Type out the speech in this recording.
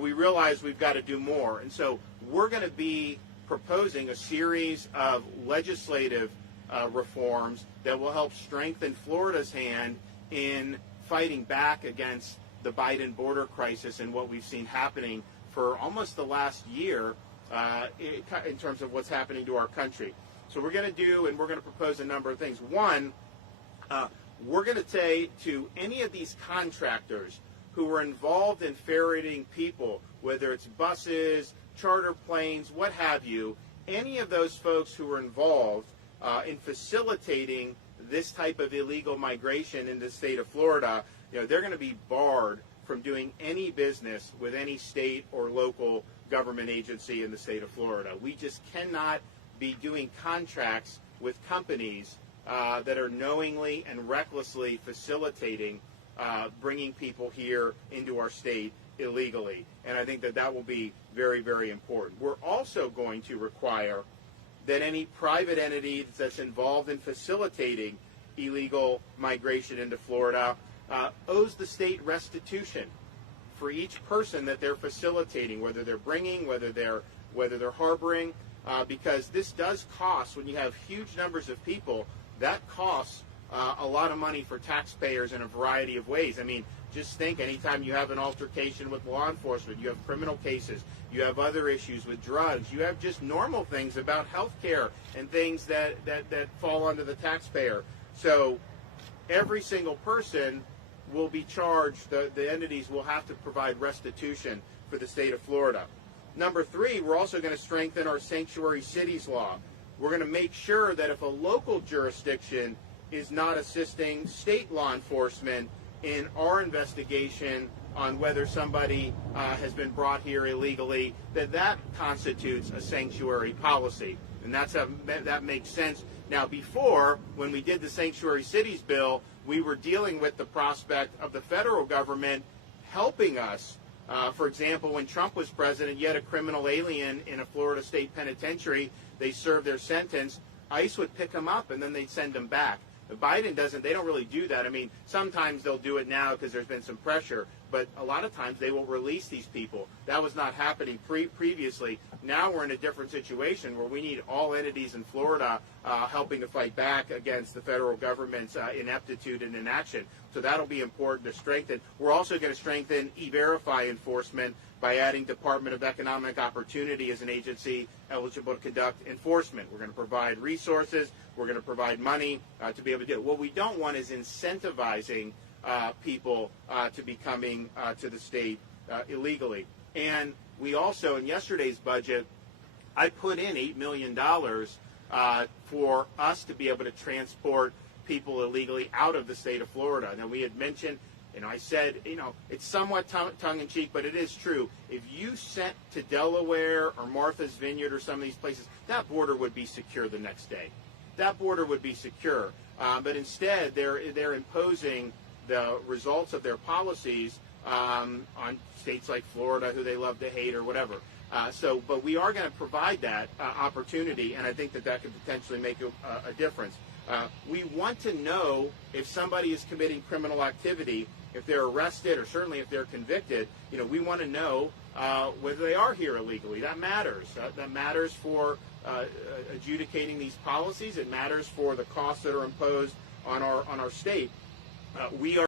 we realize we've got to do more. And so we're going to be proposing a series of legislative reforms that will help strengthen Florida's hand in fighting back against the Biden border crisis and what we've seen happening for almost the last year in terms of what's happening to our country. So we're going to propose a number of things. One, we're going to say to any of these contractors who are involved in ferreting people, whether it's buses, charter planes, what have you, any of those folks who are involved in facilitating this type of illegal migration in the state of Florida, they're going to be barred from doing any business with any state or local government agency in the state of Florida. We just cannot be doing contracts with companies that are knowingly and recklessly facilitating bringing people here into our state illegally. And I think that will be very, very important. We're also going to require that any private entity that's involved in facilitating illegal migration into Florida owes the state restitution for each person that they're facilitating, whether they're bringing, whether they're harboring, because this does cost. When you have huge numbers of people, that costs a lot of money for taxpayers in a variety of ways. I mean, just think, anytime you have an altercation with law enforcement, you have criminal cases, you have other issues with drugs, you have just normal things about health care and things that fall under the taxpayer. So every single person will be charged, the entities will have to provide restitution for the state of Florida. Number three, we're also going to strengthen our sanctuary cities law. We're going to make sure that if a local jurisdiction is not assisting state law enforcement in our investigation on whether somebody has been brought here illegally, that constitutes a sanctuary policy. And that makes sense. Now, before, when we did the Sanctuary Cities bill, we were dealing with the prospect of the federal government helping us. For example, when Trump was president, you had a criminal alien in a Florida state penitentiary. They served their sentence. ICE would pick them up, and then they'd send them back. Biden doesn't. They don't really do that. I mean, sometimes they'll do it now because there's been some pressure, but a lot of times they will release these people. That was not happening previously. Now we're in a different situation where we need all entities in Florida helping to fight back against the federal government's ineptitude and inaction. So that'll be important to strengthen. We're also going to strengthen E-Verify enforcement by adding Department of Economic Opportunity as an agency eligible to conduct enforcement. We're going to provide resources. We're going to provide money to be able to do it. What we don't want is incentivizing people to be coming to the state illegally. And we also, in yesterday's budget, I put in $8 million for us to be able to transport people illegally out of the state of Florida. Now, we had mentioned, I said, it's somewhat tongue-in-cheek, but it is true. If you sent to Delaware or Martha's Vineyard or some of these places, that border would be secure the next day. That border would be secure. But instead, they're imposing the results of their policies on states like Florida, who they love to hate or whatever. But we are going to provide that opportunity, and I think that could potentially make a difference. We want to know if somebody is committing criminal activity, if they're arrested, or certainly if they're convicted. We want to know whether they are here illegally. That matters. That matters for adjudicating these policies. It matters for the costs that are imposed on our state. We are